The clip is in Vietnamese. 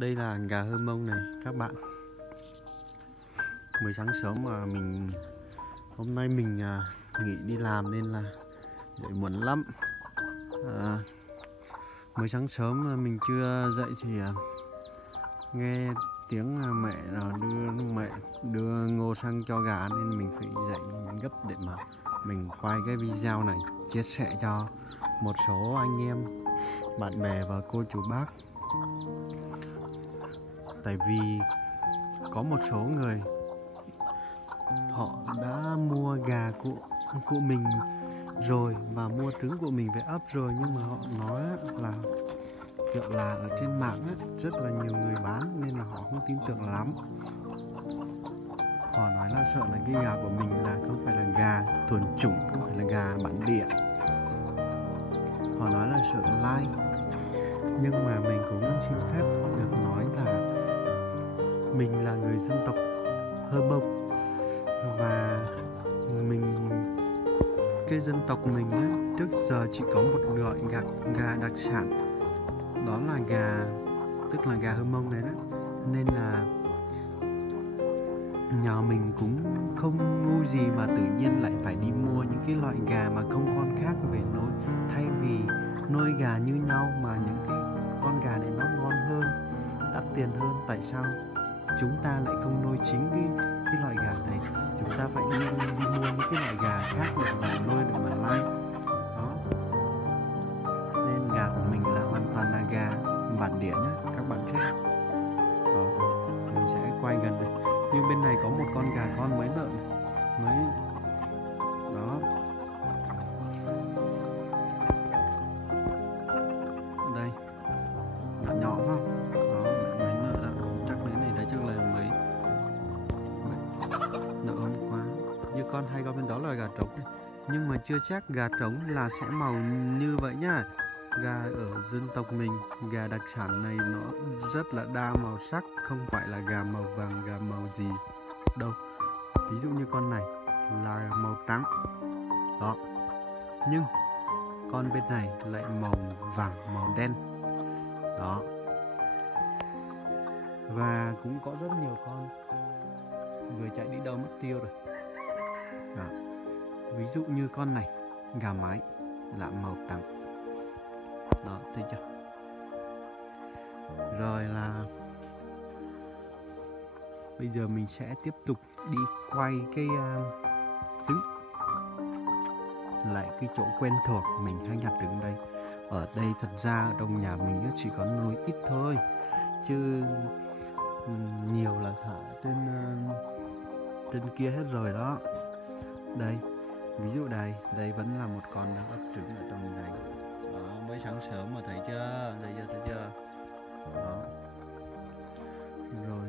Đây là gà hơ mông này các bạn. Mới sáng sớm mà hôm nay mình nghỉ đi làm nên là dậy muộn lắm. Mới sáng sớm mà mình chưa dậy thì nghe tiếng mẹ đưa ngô sang cho gà nên mình phải dậy gấp để mà mình quay cái video này chia sẻ cho một số anh em, bạn bè và cô chú bác. Tại vì có một số người họ đã mua gà của mình rồi và mua trứng của mình về ấp rồi, nhưng mà họ nói là kiểu là ở trên mạng rất là nhiều người bán nên là họ không tin tưởng lắm. Họ nói là sợ là cái gà của mình là không phải là gà thuần chủng, không phải là gà bản địa. Họ nói là sợ lai. Nhưng mà mình cũng xin phép được nói là mình là người dân tộc Hơ Mông, và cái dân tộc mình trước giờ chỉ có một loại gà đặc sản, đó là gà, tức là gà Hơ Mông này đó. Nên là nhà mình cũng không ngu gì mà tự nhiên lại phải đi mua những cái loại gà mà không con khác về nuôi. Thay vì nuôi gà như nhau mà những cái con gà này nó ngon hơn, đắt tiền hơn, tại sao chúng ta lại không nuôi chính cái loại gà này? Chúng ta phải đi mua những cái loại gà khác để mà nuôi, để mà lai đó. Nên gà của mình là hoàn toàn là gà bản địa nhé các bạn thích. Đó, mình sẽ quay gần này. Nhưng bên này có một con gà con mới nợ mới đó. Đây, nhỏ nhỏ phải không? Đó, mới nợ đó. Chắc cái này đấy chắc là mới nợ hôm qua. Như hai con bên đó là gà trống này. Nhưng mà chưa chắc gà trống là sẽ màu như vậy nhá. Gà ở dân tộc mình, gà đặc sản này nó rất là đa màu sắc, không phải là gà màu vàng, gà màu gì đâu. Ví dụ như con này là màu trắng đó, nhưng con bên này lại màu vàng, màu đen đó. Và cũng có rất nhiều con vừa chạy đi đâu mất tiêu rồi đó. Ví dụ như con này, gà mái là màu trắng đó, thấy chưa? Rồi là bây giờ mình sẽ tiếp tục đi quay cái trứng lại cái chỗ quen thuộc mình hay nhặt trứng đây. Ở đây thật ra ở trong nhà mình chỉ có nuôi ít thôi, chứ nhiều là thả trên kia hết rồi đó. Đây, ví dụ đây vẫn là một con đang ấp trứng ở trong này đó. Mới sáng sớm mà thấy chưa, thấy chưa đó. Rồi